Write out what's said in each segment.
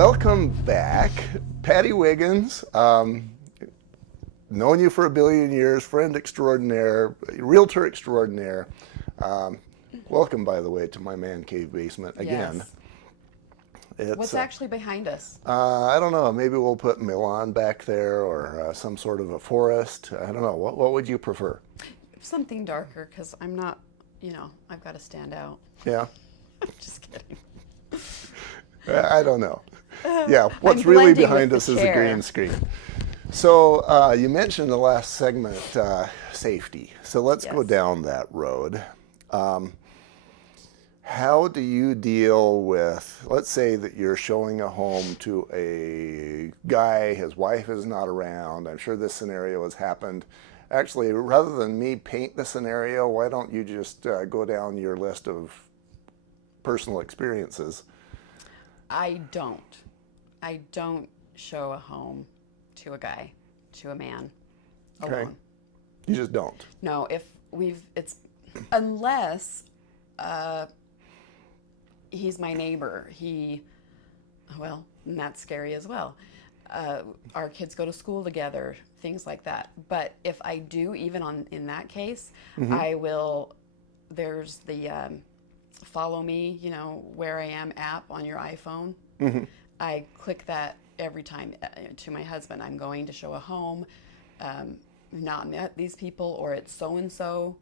welcome back, Patty Wiggins. Known you for a billion years, friend extraordinaire, realtor extraordinaire. Welcome, by the way, to my man cave basement again. Yes. What's actually behind us? I don't know. Maybe we'll put Milan back there or some sort of a forest. I don't know. What would you prefer? Something darker, because I'm not, I've got to stand out. Yeah. Just kidding. I don't know. Yeah, what's really behind us is a green screen. So you mentioned in the last segment safety. So let's go down that road. How do you deal with, let's say that you're showing a home to a guy, his wife is not around. I'm sure this scenario has happened. Actually, rather than me paint the scenario, why don't you just go down your list of personal experiences? I don't show a home to a guy, to a man, alone. Okay. You just don't? No, unless he's my neighbor. And that's scary as well. Our kids go to school together, things like that. But if I do, even in that case, I will, there's the follow me, where I am app on your iPhone. I click that every time to my husband. I'm going to show a home, not met these people, or it's so-and-so,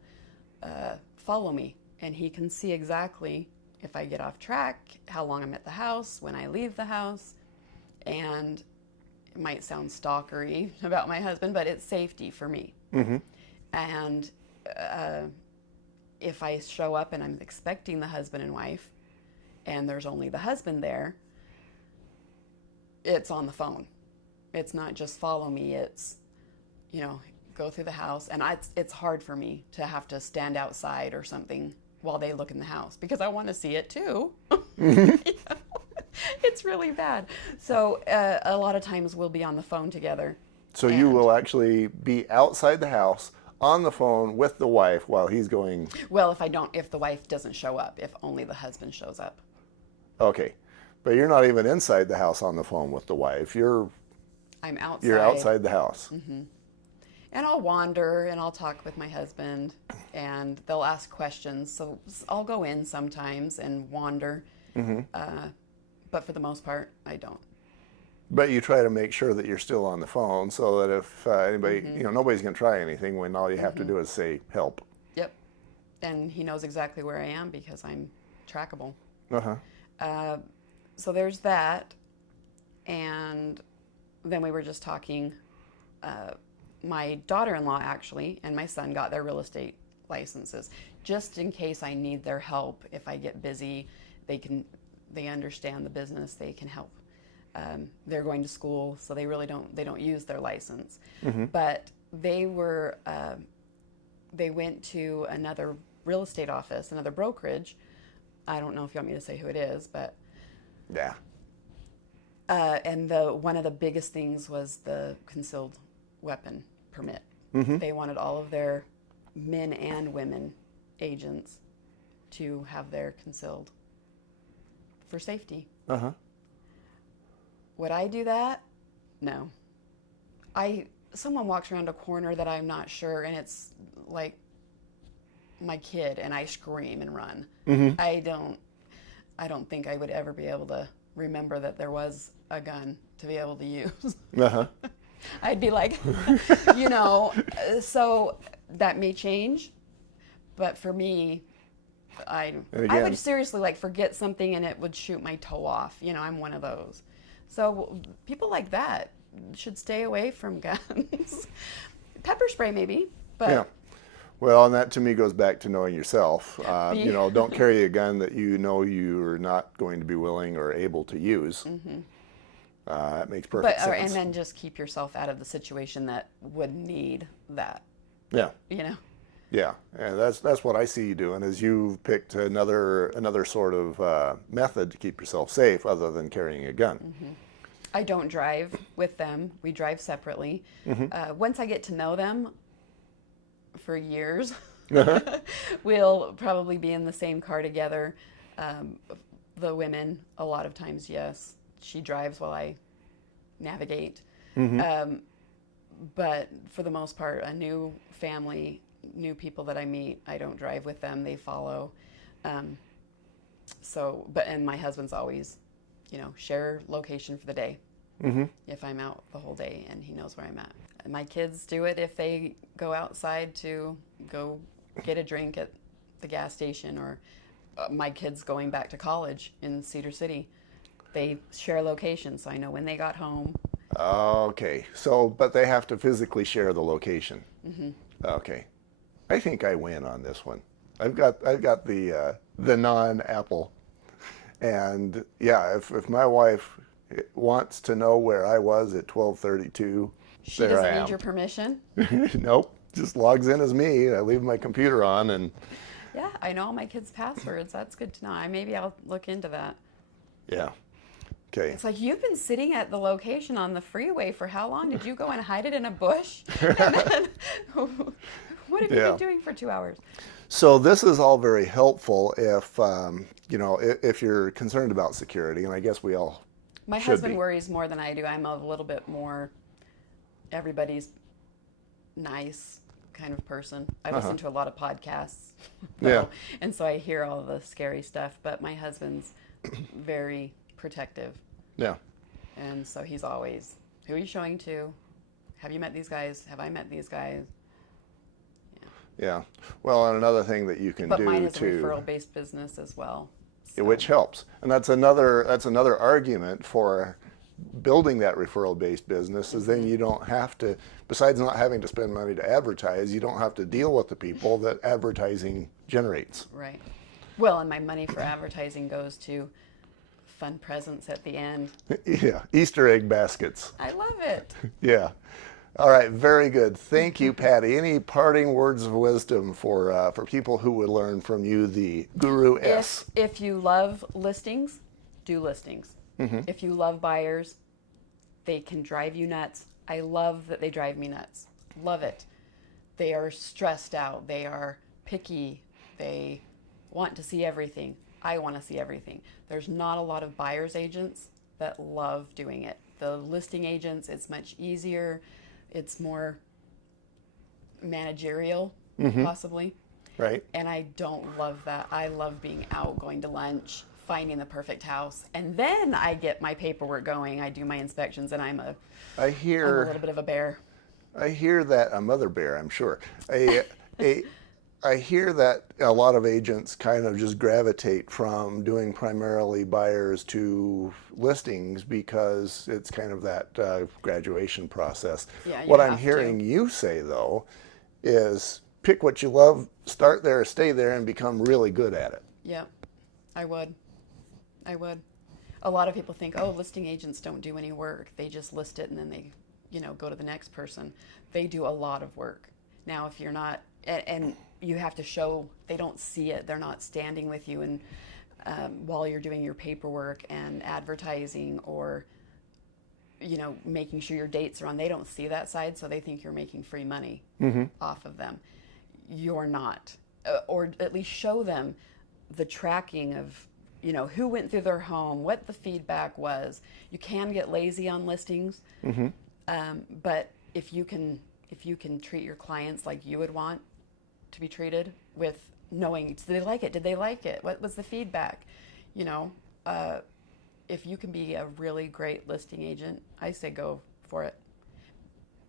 follow me. And he can see exactly if I get off track, how long I'm at the house, when I leave the house. And it might sound stalkery about my husband, but it's safety for me. And if I show up and I'm expecting the husband and wife, and there's only the husband there, it's on the phone. It's not just follow me, it's, go through the house. And it's hard for me to have to stand outside or something while they look in the house, because I want to see it too. It's really bad. So a lot of times we'll be on the phone together. So you will actually be outside the house on the phone with the wife while he's going... Well, if the wife doesn't show up, if only the husband shows up. Okay. But you're not even inside the house on the phone with the wife. I'm outside. You're outside the house. And I'll wander and I'll talk with my husband, and they'll ask questions. So I'll go in sometimes and wander. But for the most part, I don't. But you try to make sure that you're still on the phone so that if anybody, nobody's going to try anything when all you have to do is say help. Yep. And he knows exactly where I am because I'm trackable. So there's that. And then we were just talking, my daughter-in-law actually and my son got their real estate licenses just in case I need their help. If I get busy, they understand the business, they can help. They're going to school, so they don't use their license. But they went to another real estate office, another brokerage. I don't know if you want me to say who it is, but yeah. And one of the biggest things was the concealed weapon permit. They wanted all of their men and women agents to have their concealed for safety. Would I do that? No. Someone walks around a corner that I'm not sure, and it's like my kid, and I scream and run. I don't think I would ever be able to remember that there was a gun to be able to use. I'd be like, so that may change, but for me, I would seriously forget something and it would shoot my toe off. I'm one of those. So people like that should stay away from guns. Pepper spray maybe, but... Yeah. Well, and that to me goes back to knowing yourself. Don't carry a gun that you're not going to be willing or able to use. That makes perfect sense. And then just keep yourself out of the situation that would need that. Yeah. Yeah, and that's what I see you doing. Is you've picked another sort of method to keep yourself safe, other than carrying a gun. I don't drive with them. We drive separately. Once I get to know them for years, we'll probably be in the same car together. The women, a lot of times, yes, she drives while I navigate. Mm-hmm. But for the most part, a new family, new people that I meet, I don't drive with them. They follow. And my husband's always, share location for the day. Mm-hmm. If I'm out the whole day, and he knows where I'm at. My kids do it if they go outside to go get a drink at the gas station, or my kids going back to college in Cedar City. They share location, so I know when they got home. Okay. So, but they have to physically share the location. Mm-hmm. Okay. I think I win on this one. I've got the non-Apple, and yeah, if my wife wants to know where I was at 12:32, She there I doesn't am. need your permission. Nope, just logs in as me. I leave my computer on, and Yeah, I know all my kids' passwords. That's good to know. Maybe I'll look into that. yeah. Okay. It's like, you've been sitting at the location on the freeway for how long? Did you go and hide it in a bush? And then, what have you been doing for 2 hours? So this is all very helpful if if you're concerned about security, and I guess we all My should husband be. worries more than I do. I'm a little bit more everybody's nice kind of person. I listen to a lot of podcasts. Yeah. And so I hear all the scary stuff, but my husband's very protective. Yeah. And so he's always, who are you showing to? Have you met these guys? Have I met these guys? Yeah. Well, and another thing that you can But do mine is a too, referral-based business as well. So, which helps, and that's another argument for building that referral-based business, is then you don't have to, besides not having to spend money to advertise, you don't have to deal with the people that advertising generates. right. Well, and my money for advertising goes to fun presents at the end. Yeah, Easter egg baskets. I love it. Yeah. All right, very good. Thank you, Patty. Any parting words of wisdom for people who would learn from you, the Guru S? If you love listings, do listings. If you love buyers, they can drive you nuts. I love that they drive me nuts. Love it. They are stressed out. They are picky. They want to see everything. I want to see everything. There's not a lot of buyer's agents that love doing it. The listing agents, it's much easier. It's more managerial, possibly. Right. And I don't love that. I love being out, going to lunch, finding the perfect house, and then I get my paperwork going. I do my inspections, and I'm a little bit of a bear. I hear that a mother bear, I'm sure. I hear that a lot of agents kind of just gravitate from doing primarily buyers to listings because it's kind of that graduation process. Yeah, you what I'm have to. hearing you say, though, is pick what you love, start there, stay there, and become really good at it. Yeah, I would. A lot of people think, oh, listing agents don't do any work. They just list it and then they, go to the next person. They do a lot of work. Now, if you're not, and you have to show, they don't see it. They're not standing with you and while you're doing your paperwork and advertising or, making sure your dates are on. They don't see that side, so they think you're making free money off of them. You're not. Or at least show them the tracking of, who went through their home, what the feedback was. You can get lazy on listings, but if you can treat your clients like you would want to be treated, with knowing, did they like it? Did they like it? What was the feedback? If you can be a really great listing agent, I say go for it,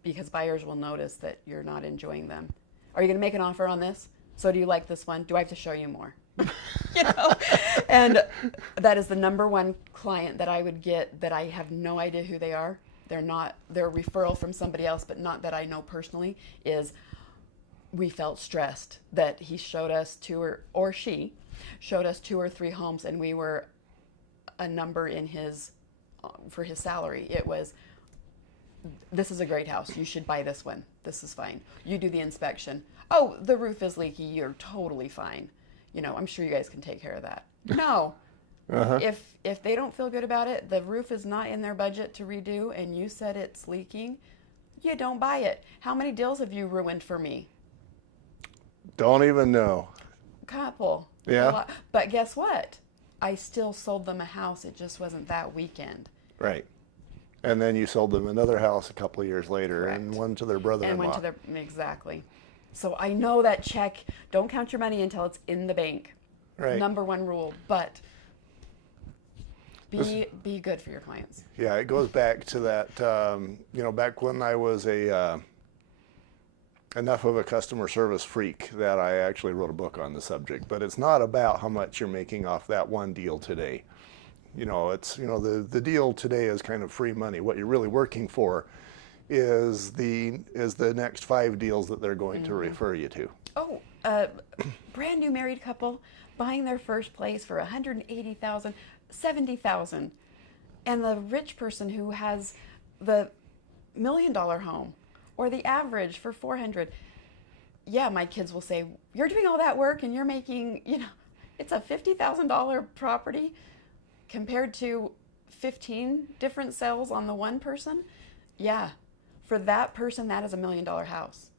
because buyers will notice that you're not enjoying them. Are you going to make an offer on this? So do you like this one? Do I have to show you more? And that is the number one client that I would get that I have no idea who they are. They're a referral from somebody else, but not that I know personally, is we felt stressed that he showed us or she showed us 2 or 3 homes, and we were a number in for his salary. It was, this is a great house. You should buy this one. This is fine. You do the inspection. Oh, the roof is leaky. You're totally fine. I'm sure you guys can take care of that. No. If they don't feel good about it, the roof is not in their budget to redo, and you said it's leaking, you don't buy it. How many deals have you ruined for me? Don't even know. Couple. Yeah. But guess what? I still sold them a house. It just wasn't that weekend. Right. And then you sold them another house a couple of years later, Correct. and one to their brother-in-law. And went to their, exactly. So I know that check, don't count your money until it's in the bank. Right. Number one rule, but be good for your clients. Yeah, it goes back to that, back when I was enough of a customer service freak that I actually wrote a book on the subject. But it's not about how much you're making off that one deal today. The deal today is kind of free money. What you're really working for is the next 5 deals that they're going to refer you to. Oh, brand new married couple buying their first place for $180,000, $70,000, and the rich person who has the $1 million home or the average for $400,000. Yeah, my kids will say, "You're doing all that work and you're making, it's a $50,000 property compared to 15 different sales on the one person." Yeah, for that person, that is a $1 million house.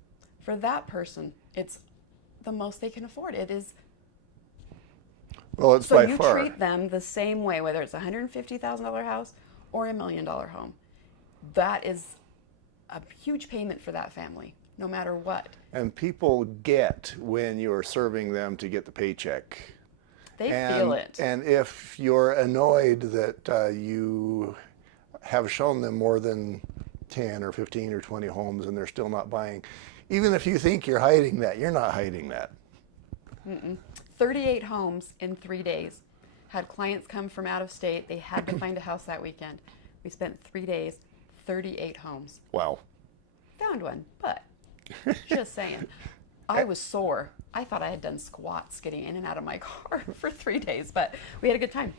For that person, it's the most they can afford. It is. Well, it's So by you far. treat them the same way, whether it's a $150,000 house or a $1 million home. That is a huge payment for that family, no matter what. And people get when you're serving them to get the paycheck. They feel it. And if you're annoyed that you have shown them more than 10 or 15 or 20 homes and they're still not buying, even if you think you're hiding that, you're not hiding that. 38 homes in 3 days. Had clients come from out of state. They had to find a house that weekend. We spent 3 days, 38 homes. Wow. Found one, but just saying. I was sore. I thought I had done squats getting in and out of my car for 3 days, but we had a good time.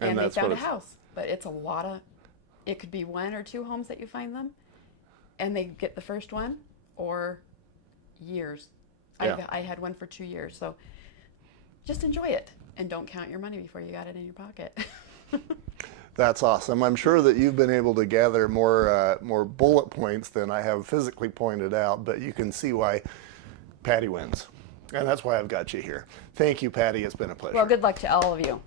And they that's found what a house. But it's a lot of, it could be 1 or 2 homes that you find them, and they get the first one, or years. Yeah. I had one for 2 years. So just enjoy it and don't count your money before you got it in your pocket. That's awesome. I'm sure that you've been able to gather more bullet points than I have physically pointed out, but you can see why Patti wins. And that's why I've got you here. Thank you, Patti. It's been a pleasure. Well, good luck to all of you.